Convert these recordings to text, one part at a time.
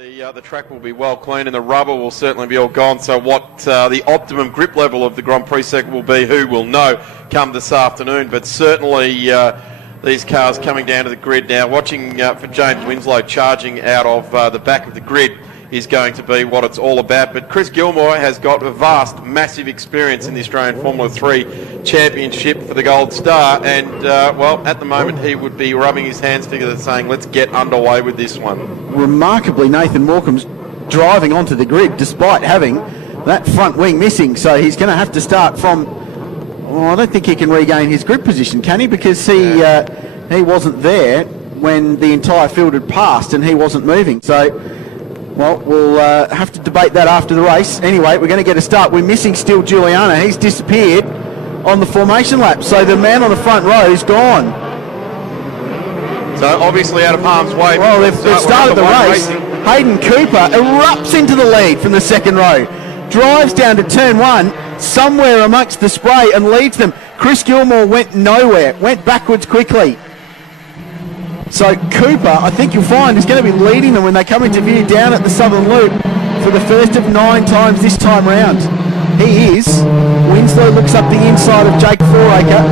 The track will be well clean and the rubber will certainly be all gone. So what the optimum grip level of the Grand Prix circuit will be, who will know come this afternoon. But certainly these cars coming down to the grid now. Watching for James Winslow charging out of the back of the grid is going to be what it's all about. But Chris Gilmour has got a vast, massive experience in the Australian Formula 3 Championship for the Gold Star. And, well, at the moment he would be rubbing his hands together saying, let's get underway with this one. Remarkably, Nathan Morecambe's driving onto the grid despite having that front wing missing. So he's going to have to start from... Well, I don't think he can regain his grid position, can he? Because he wasn't there when the entire field had passed and he wasn't moving. So... Well, we'll have to debate that after the race. Anyway, we're going to get a start. We're missing still Juliana. He's disappeared on the formation lap. So the man on the front row is gone. So obviously out of harm's way. Well, they've started the race. Hayden Cooper erupts into the lead from the second row. Drives down to turn one, somewhere amongst the spray, and leads them. Chris Gilmour went nowhere. Went backwards quickly. So Cooper, I think you'll find, is going to be leading them when they come into view down at the Southern Loop for the first of 9 times this time round. He is. Winslow looks up the inside of Jake Fouracre.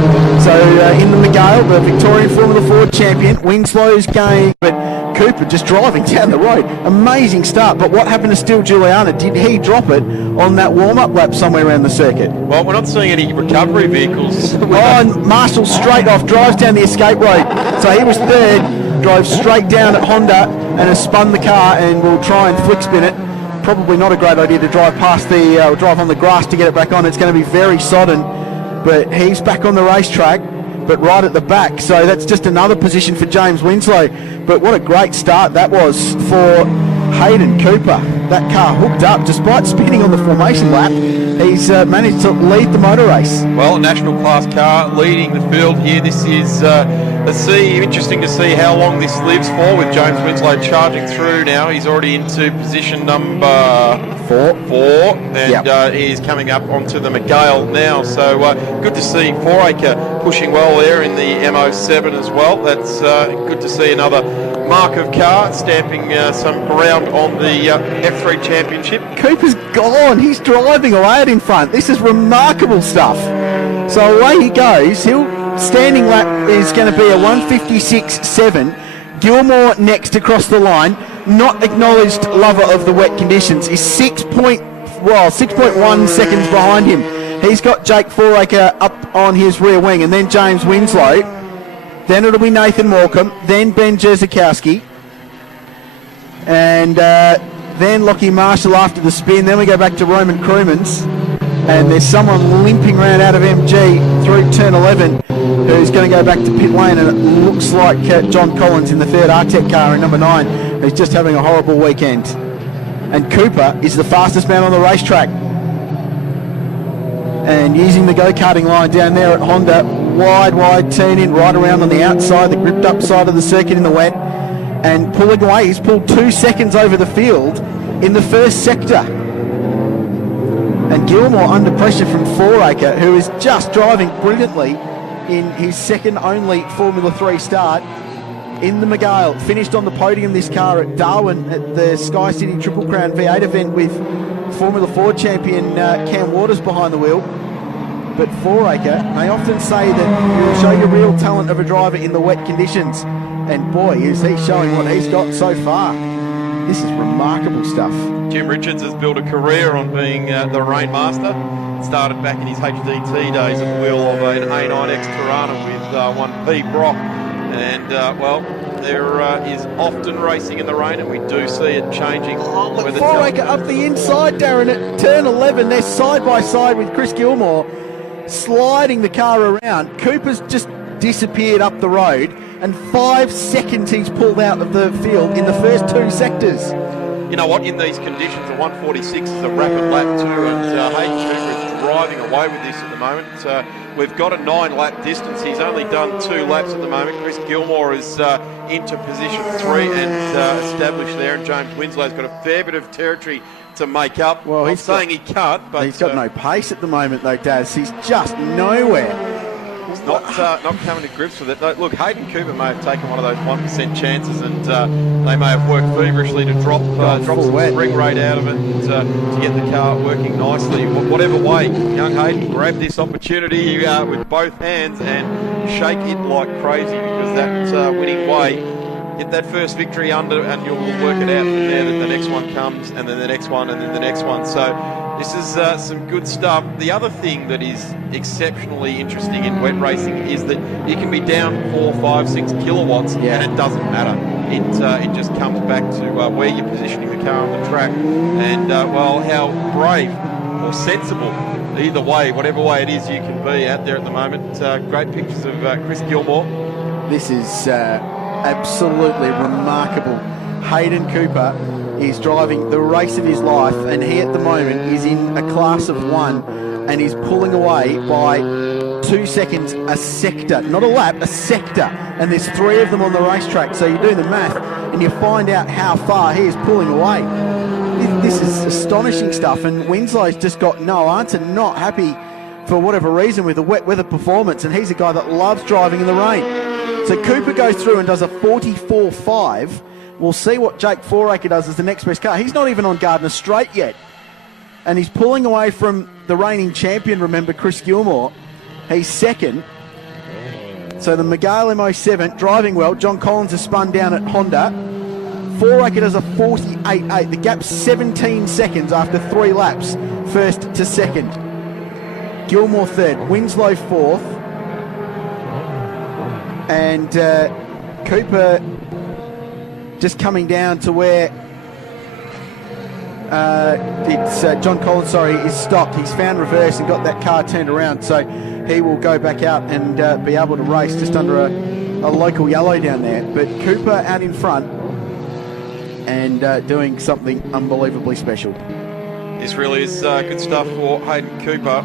So in the Mygale, the Victorian Formula Ford Champion, Winslow's going, but Cooper just driving down the road. Amazing start, but what happened to Still Juliana? Did he drop it on that warm-up lap somewhere around the circuit? Well, we're not seeing any recovery vehicles. And Marshall straight off, drives down the escape road. So he was third, drove straight down at Honda and has spun the car and will try and flick spin it. Probably not a great idea to drive past the, drive on the grass to get it back on. It's going to be very sodden, but he's back on the racetrack, but right at the back. So that's just another position for James Winslow. But what a great start that was for Hayden Cooper. That car hooked up despite spinning on the formation lap. He's managed to lead the motor race. Well, a national class car leading the field here. This is interesting to see how long this lives for, with James Winslow charging through now. He's already into position number 4, and he's coming up onto the Mygale now. So good to see Fouracre pushing well there in the M-07 as well. That's good to see another mark of car stamping some ground on the F3 Championship. Cooper's gone. He's driving away in front. This is remarkable stuff. So away he goes. Standing lap is going to be a 156.7. Gilmour next across the line. Not acknowledged lover of the wet conditions is 6.1 seconds behind him. He's got Jake Fouracre up on his rear wing, and then James Winslow. Then it'll be Nathan Morecambe, then Ben Jerzakowski, and then Lockie Marshall after the spin. Then we go back to Roman Krumans, and there's someone limping around out of MG through turn 11 who's going to go back to pit lane, and it looks like John Collins in the third Artec car in number 9, who's just having a horrible weekend. And Cooper is the fastest man on the racetrack. And using the go-karting line down there at Honda, wide turn in right around on the outside, the gripped up side of the circuit in the wet, and pulling away. He's pulled 2 seconds over the field in the first sector. And Gilmour under pressure from Fouracre, who is just driving brilliantly in his second only Formula 3 start in the Mygale. Finished on the podium, this car, at Darwin at the Sky City Triple Crown V8 event with Formula Ford champion Cam Waters behind the wheel. But Fouracre, they often say that you'll show your real talent of a driver in the wet conditions. And boy, is he showing what he's got so far. This is remarkable stuff. Jim Richards has built a career on being the rain master. Started back in his HDT days at the wheel of an A9X Tirana with one P. Brock. And, well, there is often racing in the rain, and we do see it changing. Oh, look, Fouracre up the inside, Darren, at turn 11. They're side by side with Chris Gilmour, sliding the car around. Cooper's just disappeared up the road, and 5 seconds he's pulled out of the field in the first 2 sectors. You know what, in these conditions, a 146 is a rapid lap too, and Hayden Cooper is driving away with this at the moment. We've got a 9-lap distance. He's only done 2 laps at the moment. Chris Gilmour is into position 3 and established there, and James Winslow's got a fair bit of territory to make up. Well, he's saying he can't, but he's got no pace at the moment though, Daz. He's just nowhere. He's not coming to grips with it. Look, Hayden Cooper may have taken one of those 1% chances, and they may have worked feverishly to drop some spring rate out of it to get the car working nicely. Whatever way, young Hayden, grab this opportunity with both hands and shake it like crazy, because that winning way. Get that first victory under, and you'll work it out from there that the next one comes, and then the next one, and then the next one. So this is some good stuff. The other thing that is exceptionally interesting in wet racing is that you can be down 4, 5, 6 kilowatts, and it doesn't matter. It just comes back to where you're positioning the car on the track, and well, how brave or sensible. Either way, whatever way it is you can be out there at the moment. Great pictures of Chris Gilmour. This is absolutely remarkable. Hayden Cooper is driving the race of his life, and he at the moment is in a class of 1 and is pulling away by 2 seconds a sector, not a lap, a sector, and there's 3 of them on the racetrack. So you do the math and you find out how far he is pulling away. This is astonishing stuff, and Winslow's just got no answer, not happy for whatever reason with the wet weather performance, and he's a guy that loves driving in the rain. So Cooper goes through and does a 44.5. We'll see what Jake Fouracre does as the next best car. He's not even on Gardner Straight yet, and he's pulling away from the reigning champion, remember, Chris Gilmour. He's second. So the Mygale M-07 driving well. John Collins has spun down at Honda. Fouracre does a 48.8. The gap's 17 seconds after 3 laps, first to second. Gilmour third, Winslow fourth, and Cooper just coming down to where it's John Collins, is stopped. He's found reverse and got that car turned around, so he will go back out and be able to race just under a local yellow down there. But Cooper out in front and doing something unbelievably special. This really is good stuff for Hayden Cooper out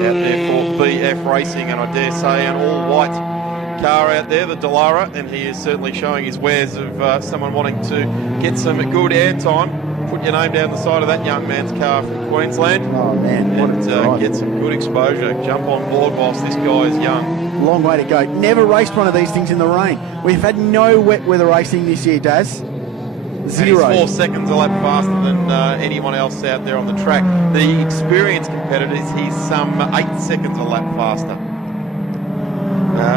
there for BF Racing, and I dare say an all-white car out there, the Dallara, and he is certainly showing his wares of someone wanting to get some good airtime. Put your name down the side of that young man's car from Queensland. Oh man, what and get some good exposure. Jump on board whilst this guy is young. Long way to go. Never raced one of these things in the rain. We've had no wet weather racing this year, Daz. 0. And he's 4 seconds a lap faster than anyone else out there on the track. The experienced competitors, he's some 8 seconds a lap faster.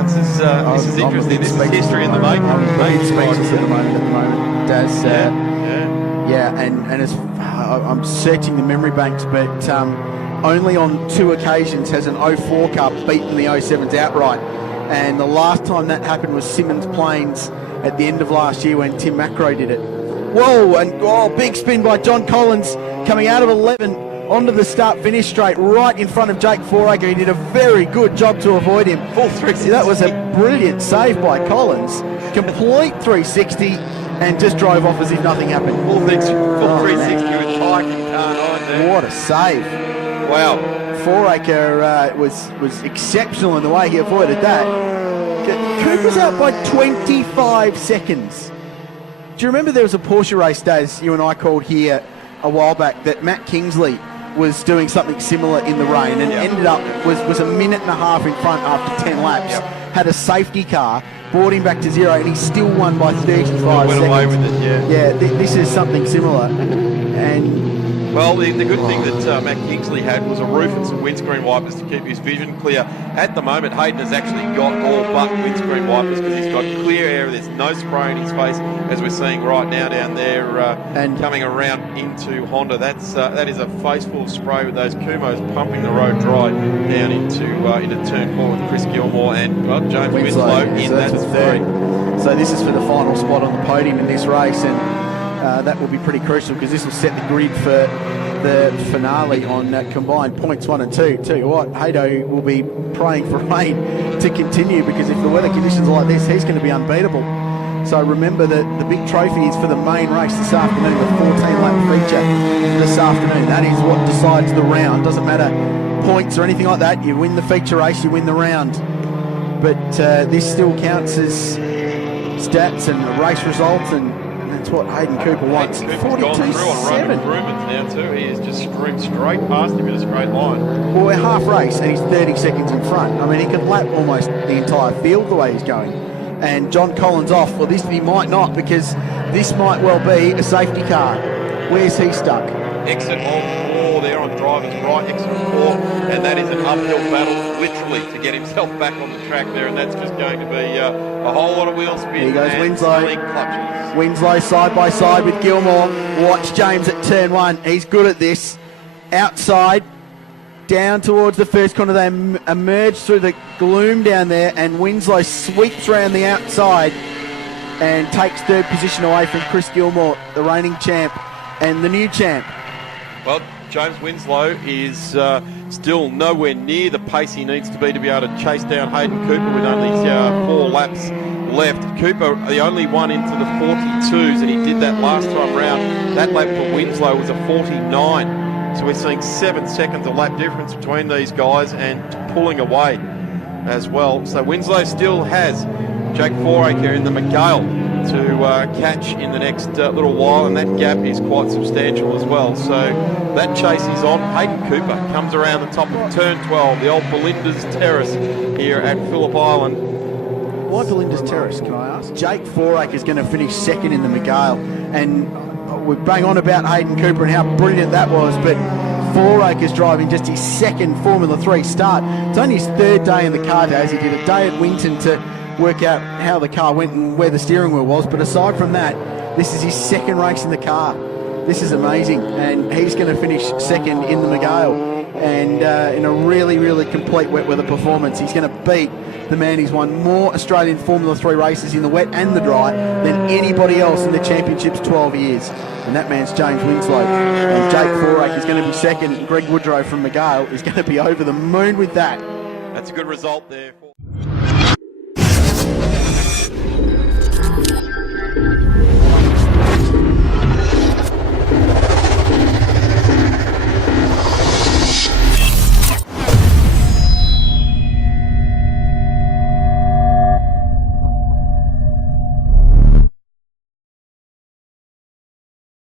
This is interesting. This is history in the making. I'm speechless at the moment, Daz. And as I'm searching the memory banks, but only on 2 occasions has an 04 car beaten the 07s outright. And the last time that happened was Simmons Plains at the end of last year when Tim Macro did it. Whoa, and big spin by John Collins coming out of 11 onto the start-finish straight right in front of Jake Fouracre. He did a very good job to avoid him. Full 360. That was a brilliant save by Collins. Complete 360 and just drove off as if nothing happened. Full 360 with Pike and Carnine there. What a save. Wow. Fouracre was exceptional in the way he avoided that. Cooper's out by 25 seconds. Do you remember there was a Porsche race, Daz, you and I called here a while back, that Matt Kingsley was doing something similar in the rain and ended up, was a minute and a half in front after 10 laps, had a safety car, brought him back to 0, and he still won by 35 seconds. Went away with it, Yeah, this is something similar. And well, the good thing that Matt Kingsley had was a roof and some windscreen wipers to keep his vision clear. At the moment, Hayden has actually got all but windscreen wipers because he's got clear air. There's no spray in his face, as we're seeing right now down there, and coming around into Honda. That is a face full of spray with those Kumos pumping the road dry down into turn 4 with Chris Gilmour and James Winslow in that third. So this is for the final spot on the podium in this race, and that will be pretty crucial because this will set the grid for the finale on combined points 1 and 2. Tell you what, Haydo will be praying for rain to continue, because if the weather conditions are like this, he's going to be unbeatable. So remember that the big trophy is for the main race this afternoon, the 14-lap feature this afternoon. That is what decides the round. Doesn't matter points or anything like that. You win the feature race, you win the round. But this still counts as stats and race results, and That's what Hayden Cooper wants. Hayden Cooper's gone through on Roman 42.7. Grumans now too. He has just streamed straight past him in a straight line. Well, we're half race and he's 30 seconds in front. I mean, he could lap almost the entire field the way he's going. And John Collins off. Well, this he might not, because this might well be a safety car. Where's he stuck? Exit on 4 there on driver's right, exit 4, and that is an uphill battle, literally, to get himself back on the track there, and that's just going to be a whole lot of wheel spin. Here goes and Winslow. leg clutches. Winslow side by side with Gilmour. Watch James at turn 1. He's good at this. Outside, down towards the first corner. They emerge through the gloom down there, and Winslow sweeps around the outside and takes third position away from Chris Gilmour, the reigning champ and the new champ. Well, James Winslow is still nowhere near the pace he needs to be able to chase down Hayden Cooper with only 4 laps left. Cooper, the only one into the 42s, and he did that last time round. That lap for Winslow was a 49. So we're seeing 7 seconds a lap difference between these guys, and pulling away as well. So Winslow still has Jake Fouracre in the Mygale to catch in the next little while, and that gap is quite substantial as well. So that chase is on. Hayden Cooper comes around the top of turn 12, the old Belinda's Terrace here at Phillip Island. Why Belinda's Terrace, can I ask? Jake Fouracre is going to finish second in the Mygale, and we bang on about Hayden Cooper and how brilliant that was, but Fouracre's driving just his second Formula 3 start. It's only his third day in the car days. He did a day at Winton to work out how the car went and where the steering wheel was, but aside from that, this is his second race in the car. This is amazing, and he's going to finish second in the Mygale, and in a really complete wet weather performance. He's going to beat the man who's won more Australian Formula 3 races in the wet and the dry than anybody else in the championship's 12 years, and that man's James Winslow. And Jake Fouracre is going to be second, and Greg Woodrow from Mygale is going to be over the moon with that. That's a good result there.